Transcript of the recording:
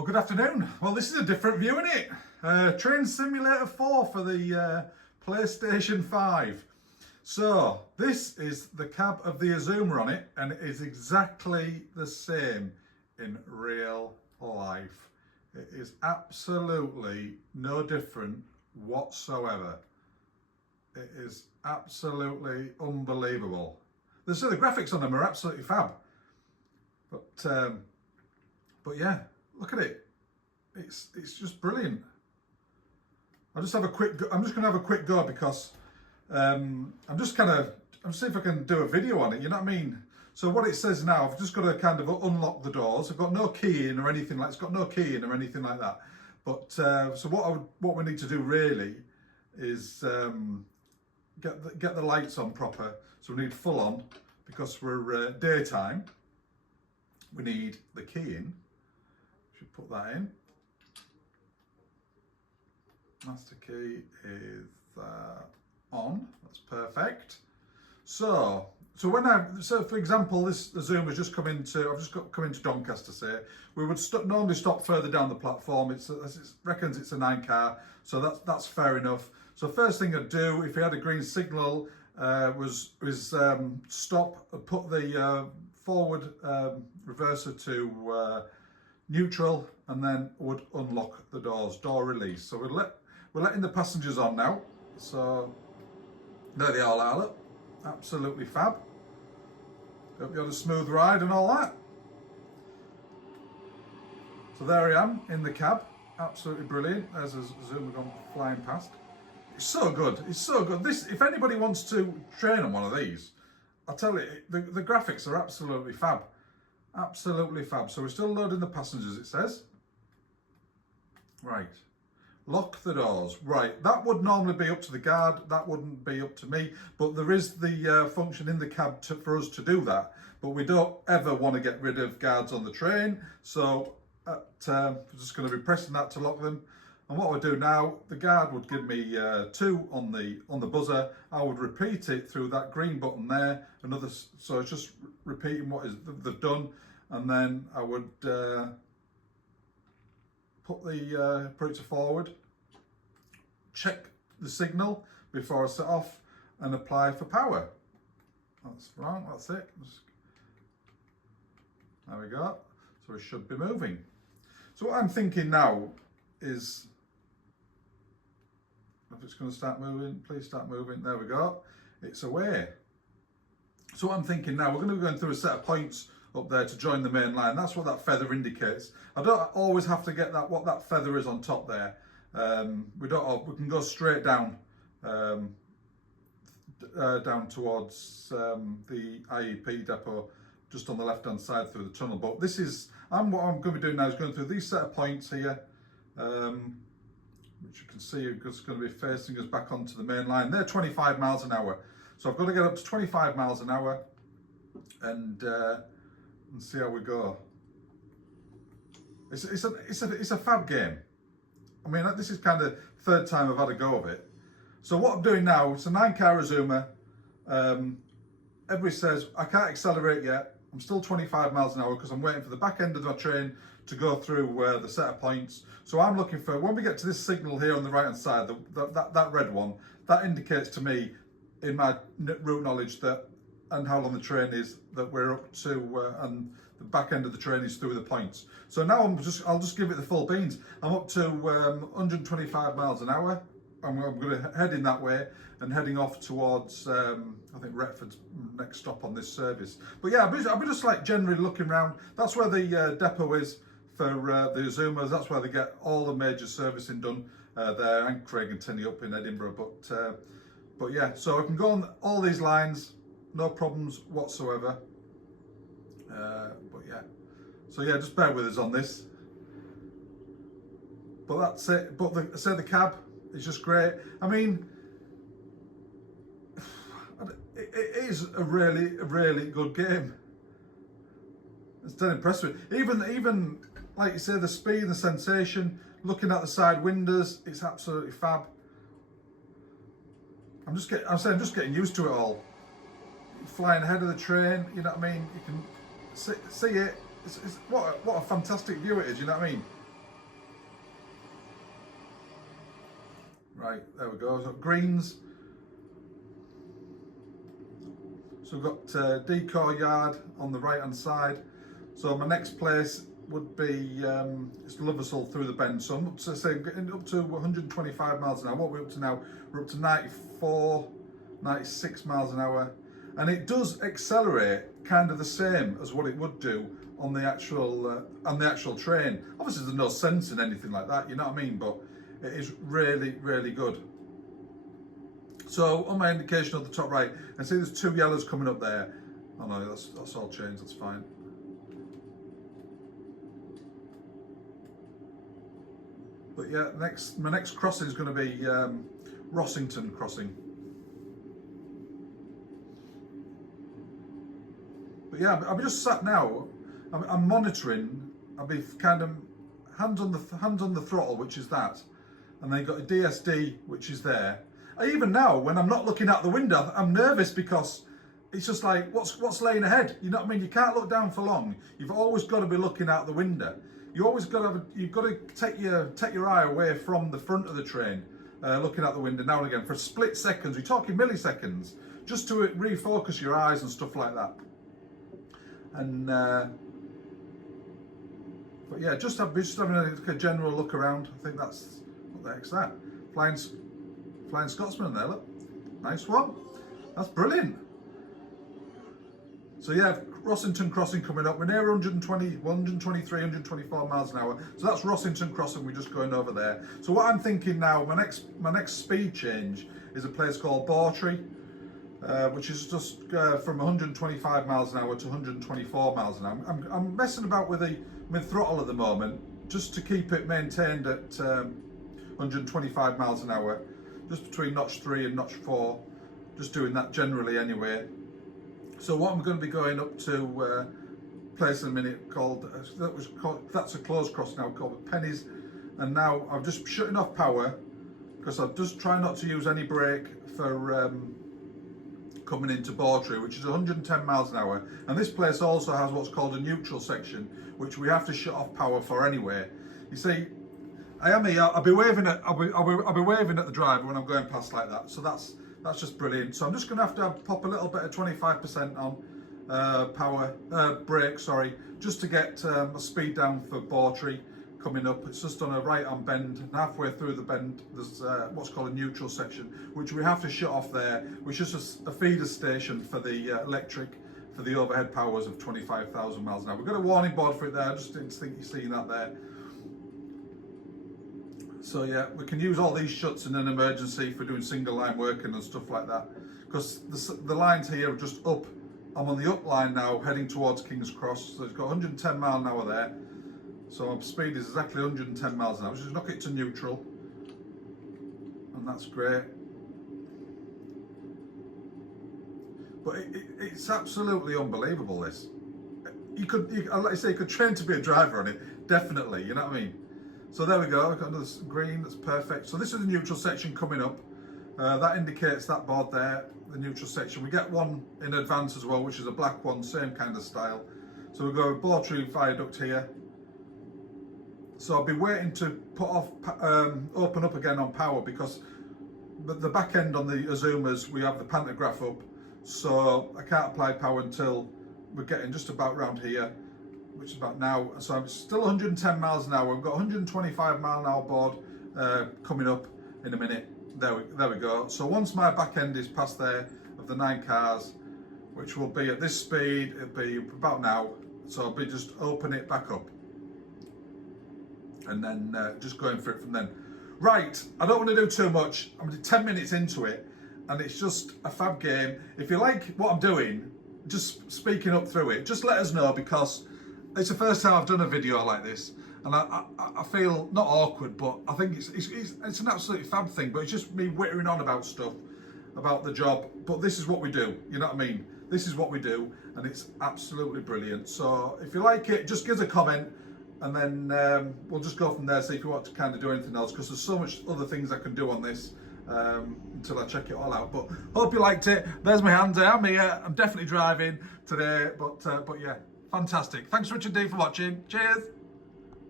Well, good afternoon. Well, this is a different view, isn't it? Train Simulator 4 for the PlayStation 5. So, this is the cab of the Azuma on it, and it is exactly the same in real life. It is absolutely no different whatsoever. It is absolutely unbelievable. The graphics on them are absolutely fab. But yeah, look at it. It's just brilliant. I'm just going to have a quick go because I'm see if I can do a video on it. You know what I mean? So what it says now, I've just got to kind of unlock the doors. I've got no key in or anything like. It's got no key in or anything like that. But so what we need to do really is get the lights on proper. So we need full on because we're daytime. We need the key in. Should put that in. Master key is on. That's perfect. So for example, this Zoom has just come into. I've just come into Doncaster. Say we would normally stop further down the platform. It reckons it's a 9 car, so that's fair enough. So first thing I'd do if we had a green signal was stop, put the forward reverser to neutral, and then would unlock the doors. Door release. So we're letting the passengers on now. So there they all are. Look, absolutely fab. Hope you had a smooth ride and all that. So there I am in the cab. Absolutely brilliant. There's a Zoom gone flying past. It's so good. It's so good. This, if anybody wants to train on one of these, I'll tell you, the graphics are absolutely fab. Absolutely fab. So we're still loading the passengers, it says. Right. Lock the doors. Right. That would normally be up to the guard. That wouldn't be up to me. But there is the function in the cab for us to do that. But we don't ever want to get rid of guards on the train. So we're just going to be pressing that to lock them. And what I would do now, the guard would give me 2 on the buzzer. I would repeat it through that green button there. So it's just repeating what they've done, and then I would put it to forward, check the signal before I set off, and apply for power. That's wrong. That's it. There we go. So it should be moving. So what I'm thinking now is, if it's going to start moving, please start moving. There we go. It's away. So what I'm thinking now, we're going to be going through a set of points up there to join the main line. That's what that feather indicates. I don't always have to get what that feather is on top there. We can go straight down, down towards the IEP depot, just on the left-hand side through the tunnel. But what I'm going to be doing now is going through these set of points here. Which you can see is going to be facing us back onto the main line. They're 25 miles an hour. So I've got to get up to 25 miles an hour and see how we go. It's a fab game. I mean, this is kind of third time I've had a go of it. So what I'm doing now, it's a 9-car Azuma. Everybody says, I can't accelerate yet. I'm still 25 miles an hour because I'm waiting for the back end of my train to go through the set of points. So I'm looking for, when we get to this signal here on the right hand side, that red one, that indicates to me in my route knowledge that, and how long the train is, that we're up to, and the back end of the train is through the points. So now I'll just give it the full beans. I'm up to 125 miles an hour. I'm going to head in that way and heading off towards, I think Retford's next stop on this service. But yeah, I'll be just like generally looking around. That's where the depot is for the Azumas. That's where they get all the major servicing done there, and Craig and Tinney up in Edinburgh. But yeah, so I can go on all these lines, no problems whatsoever. But yeah, so yeah, just bear with us on this. But that's it. But the cab is just great. I mean, it is a really good game. It's dead impressive. Even like you say, the speed, the sensation, looking at the side windows, it's absolutely fab. I'm just getting used to it all. Flying ahead of the train, you know what I mean? You can see it. What a fantastic view it is, you know what I mean? Right, there we go. So greens. So we've got decoy yard on the right hand side. So my next place would be it's Loversall through the bend. So I'm up to say getting up to 125 miles an hour. What we're up to now, we're up to 94, 96 miles an hour. And it does accelerate kind of the same as what it would do on the actual train. Obviously there's no sense in anything like that, you know what I mean? But it is really, really good. So on my indication at the top right, I see there's two yellows coming up there. Oh no, that's all changed, that's fine. But yeah, my next crossing is going to be Rossington crossing. But yeah, I'll be just sat now. I'm monitoring. I'll be kind of hands on the throttle, which is that, and then got a DSD, which is there. Even now, when I'm not looking out the window, I'm nervous because it's just like, what's laying ahead? You know what I mean? You can't look down for long. You've always got to be looking out the window. You always got to you've got to take your eye away from the front of the train, looking out the window now and again for split seconds. We're talking milliseconds, just to refocus your eyes and stuff like that. And but yeah, just having a general look around. I think that's what the heck's that? Flying Scotsman there, look. Nice one. That's brilliant. So yeah, Rossington crossing coming up. We're near 120, 123, 124 miles an hour. So that's Rossington crossing. We're just going over there. So what I'm thinking now, my next speed change is a place called Bawtry, which is just from 125 miles an hour to 124 miles an hour. I'm messing about with throttle at the moment, just to keep it maintained at 125 miles an hour, just between notch 3 and notch 4, just doing that generally anyway. So what I'm going to be going up to a place in a minute called, that's a closed cross now, called Pennies, and now I'm just shutting off power because I'm just trying not to use any brake for coming into Bawtry, which is 110 miles an hour. And this place also has what's called a neutral section, which we have to shut off power for anyway. You see, I am here. I'll be waving at the driver when I'm going past like that. So that's just brilliant. So I'm just going to have to pop a little bit of 25% on brake, sorry, just to get a speed down for Bawtry coming up. It's just on a right-hand bend, and halfway through the bend there's what's called a neutral section, which we have to shut off there, which is a feeder station for the electric, for the overhead powers of 25,000 miles an hour. We've got a warning board for it there. I just didn't think you've seen that there. So yeah, we can use all these shuts in an emergency for doing single line working and stuff like that, because the lines here are just up. I'm on the up line now, heading towards King's Cross, so it's got 110 mile an hour there. So my speed is exactly 110 miles an hour. Just knock it to neutral, and that's great. But it's absolutely unbelievable, this. Like I say, you could train to be a driver on it, definitely, you know what I mean? So there we go, I've got another green, that's perfect. So this is the neutral section coming up. That indicates that board there, the neutral section. We get one in advance as well, which is a black one, same kind of style. So we'll go Bawtry Viaduct here. So I'll be waiting to put off, open up again on power, because the back end on the Azumas, we have the pantograph up. So I can't apply power until we're getting just about round here, which is about now. So I'm still 110 miles an hour. We've got 125 mile an hour board coming up in a minute. There we go. So once my back end is past there of the 9 cars, which will be at this speed, it'll be about now. So I'll be just open it back up, and then just going for it from then. Right, I don't want to do too much. I'm 10 minutes into it, and it's just a fab game. If you like what I'm doing, just speaking up through it, just let us know, because it's the first time I've done a video like this, and I feel not awkward, but I think it's an absolutely fab thing. But it's just me whittering on about stuff, about the job. But this is what we do, you know what I mean? This is what we do, and it's absolutely brilliant. So if you like it, just give us a comment, and then we'll just go from there. See if you want to kind of do anything else, because there's so much other things I can do on this until I check it all out. But hope you liked it. There's my hand. I'm here. I'm definitely driving today, but yeah. Fantastic. Thanks Richard D for watching. Cheers.